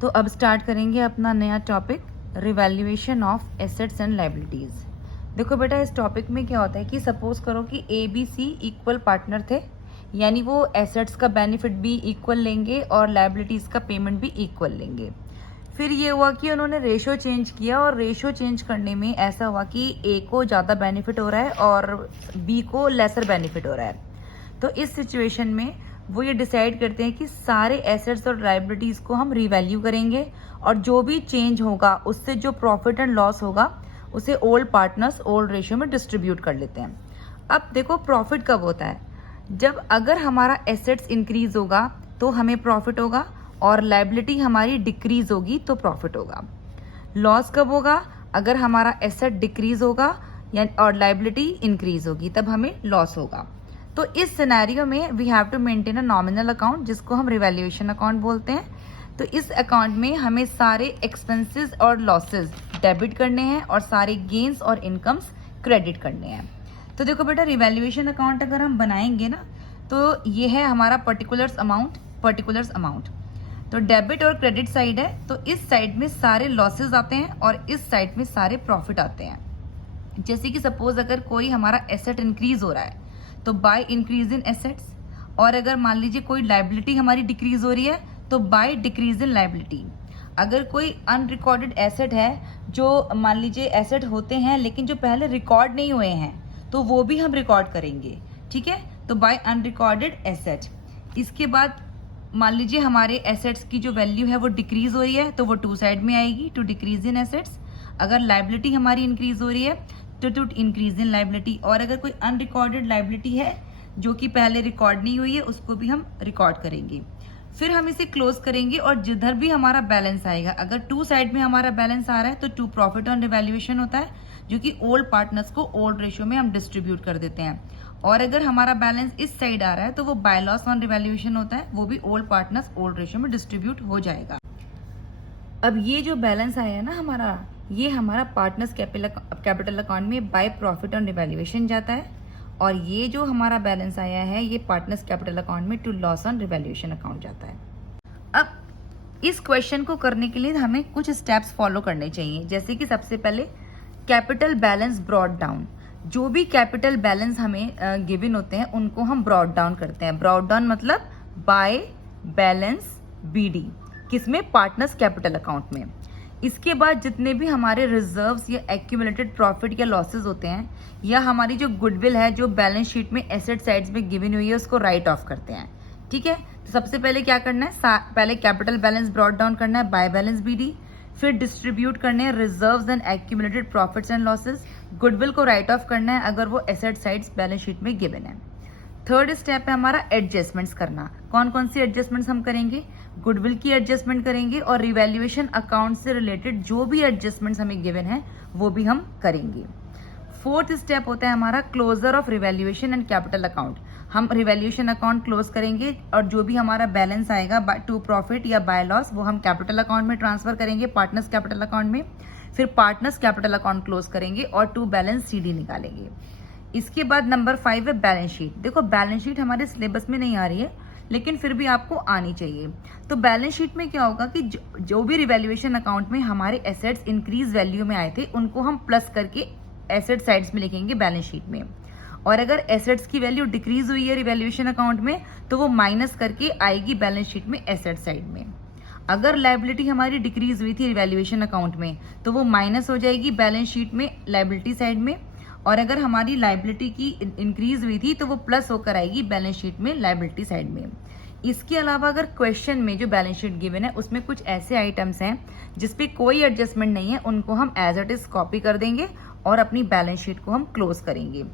तो अब स्टार्ट करेंगे अपना नया topic, revaluation of assets and liabilities. देखो बेटा, इस टॉपिक में क्या होता है कि सपोज करो कि A B C equal partner थे, यानी वो एसेट्स का बेनिफिट भी इक्वल लेंगे और लायबिलिटीज़ का पेमेंट भी इक्वल लेंगे। फिर ये हुआ कि उन्होंने रेशो चेंज किया और रेशो चेंज करने में ऐसा हुआ कि ए को ज़्यादा बेनिफिट हो रहा है और बी को लेसर बेनिफिट हो रहा है। तो इस सिचुएशन में वो ये डिसाइड करते हैं कि सारे एसेट्स और लायबिलिटीज़ को हम रीवैल्यू करेंगे और जो भी चेंज होगा उससे जो प्रॉफिट एंड लॉस होगा उसे ओल्ड पार्टनर्स ओल्ड रेशियो में डिस्ट्रीब्यूट कर लेते हैं। अब देखो, प्रॉफिट कब होता है? जब अगर हमारा एसेट्स इंक्रीज होगा तो हमें प्रॉफिट होगा और लायबिलिटी हमारी डिक्रीज होगी तो प्रॉफिट होगा। लॉस कब होगा? अगर हमारा एसेट डिक्रीज होगा और लायबिलिटी इंक्रीज होगी तब हमें लॉस होगा। तो इस सिनेरियो में we have to maintain a nominal account, जिसको हम रिवैल्यूएशन अकाउंट बोलते हैं। तो इस अकाउंट में हमें सारे एक्सपेंसेस और लॉसेस डेबिट करने हैं और सारे गेन्स और इनकम्स क्रेडिट करने हैं। तो देखो बेटा, रिवैल्यूएशन अकाउंट अगर हम बनाएंगे ना तो ये है हमारा पर्टिकुलर्स अमाउंट। तो डेबिट और क्रेडिट साइड है, तो इस साइड में सारे लॉसेस आते हैं और इस साइड में सारे प्रॉफिट आते हैं। जैसे कि सपोज अगर कोई हमारा एसेट इंक्रीज हो रहा है तो बाय इंक्रीज इन एसेट्स, और अगर मान लीजिए कोई लायबिलिटी हमारी डिक्रीज हो रही है तो बाय डिक्रीज इन लायबिलिटी। अगर कोई अनरिकॉर्डेड एसेट है, जो मान लीजिए एसेट होते हैं लेकिन जो पहले रिकॉर्ड नहीं हुए हैं, तो वो भी हम रिकॉर्ड करेंगे, ठीक है। तो बाय अनरिकॉर्डेड एसेट। इसके बाद मान लीजिए हमारे एसेट्स की जो वैल्यू है वो डिक्रीज हो रही है तो वो टू साइड में आएगी, टू डिक्रीज इन एसेट्स। अगर लायबिलिटी हमारी इंक्रीज हो रही है टू इंक्रीज इन लायबिलिटी। और अगर कोई अनरिकॉर्डेड लायबिलिटी है जो कि पहले रिकॉर्ड नहीं हुई है उसको भी हम रिकॉर्ड करेंगे। फिर हम इसे क्लोज करेंगे और जिधर भी हमारा बैलेंस आएगा, अगर टू साइड में हमारा बैलेंस आ रहा है तो टू प्रॉफिट ऑन रिवैल्यूएशन होता है, जो कि ओल्ड पार्टनर्स को ओल्ड रेशियो में हम डिस्ट्रीब्यूट कर देते हैं। और अगर हमारा बैलेंस इस साइड आ रहा है तो वो बाय लॉस ऑन रिवैल्यूएशन होता है, वो भी ओल्ड पार्टनर्स ओल्ड रेशियो में डिस्ट्रीब्यूट हो जाएगा। अब ये जो बैलेंस आया है ना हमारा, ये हमारा पार्टनर्स कैपिटल अकाउंट में बाय प्रॉफिट ऑन रिवैल्यूएशन जाता है, और ये जो हमारा बैलेंस आया है ये पार्टनर्स कैपिटल अकाउंट में to loss on revaluation account जाता है। अब इस क्वेश्चन को करने के लिए हमें कुछ स्टेप्स फॉलो करने चाहिए, जैसे कि सबसे पहले कैपिटल बैलेंस ब्रॉट डाउन। जो भी कैपिटल बैलेंस हमें गिवन होते हैं उनको हम ब्रॉट डाउन करते हैं। ब्रॉट डाउन मतलब बाय बैलेंस बीडी, किसमें? पार्टनर्स कैपिटल अकाउंट में। इसके बाद जितने भी हमारे रिजर्व्स या एक्यूमुलेटेड प्रॉफिट या लॉसेस होते हैं, या हमारी जो गुडविल है जो बैलेंस शीट में एसेट साइड्स में गिवन हुई है, उसको राइट ऑफ करते हैं, ठीक है। तो सबसे पहले क्या करना है? पहले कैपिटल बैलेंस ब्रॉट डाउन करना है बाय बैलेंस बीडी, फिर डिस्ट्रीब्यूट करने हैं reserves and accumulated profits and losses, goodwill को राइट ऑफ करना है अगर वो एसेट साइड्स बैलेंस शीट में गिवन है। थर्ड स्टेप है हमारा एडजस्टमेंट्स करना। कौन कौन सी एडजस्टमेंट्स हम करेंगे? गुडविल की एडजस्टमेंट करेंगे और रिवैल्यूएशन अकाउंट से रिलेटेड जो भी एडजस्टमेंट्स हमें गिवन है वो भी हम करेंगे। फोर्थ स्टेप होता है हमारा closure of revaluation and capital account. हम रिवैल्यूएशन अकाउंट क्लोज करेंगे और जो भी हमारा बैलेंस आएगा टू प्रॉफिट या बाय लॉस वो हम कैपिटल अकाउंट में ट्रांसफर करेंगे, पार्टनर्स कैपिटल अकाउंट में। फिर पार्टनर्स कैपिटल अकाउंट क्लोज करेंगे और टू बैलेंस सीडी निकालेंगे। इसके बाद नंबर 5 है बैलेंस शीट। देखो, बैलेंस शीट हमारे सिलेबस में नहीं आ रही है लेकिन फिर भी आपको आनी चाहिए। तो बैलेंस शीट में क्या होगा कि जो भी रिवैल्यूएशन अकाउंट में हमारे एसेट्स इंक्रीज वैल्यू में आए थे उनको हम प्लस करके एसेट साइड्स में लिखेंगे बैलेंस शीट में, और अगर एसेट्स की वैल्यू डिक्रीज हुई है रिवैल्यूएशन अकाउंट में तो वो माइनस करके आएगी बैलेंस शीट में एसेट साइड में। अगर लायबिलिटी हमारी डिक्रीज हुई थी रिवैल्यूएशन अकाउंट में तो वो माइनस हो जाएगी बैलेंस शीट में लायबिलिटी साइड में, और अगर हमारी लायबिलिटी की इंक्रीज हुई थी तो वो प्लस होकर आएगी बैलेंस शीट में लायबिलिटी साइड में। इसके अलावा अगर क्वेश्चन में जो बैलेंस शीट गिवन है उसमें कुछ ऐसे आइटम्स हैं जिसपे कोई एडजस्टमेंट नहीं है, उनको हम एज इट इज कॉपी कर देंगे और अपनी बैलेंस शीट को हम क्लोज करेंगे।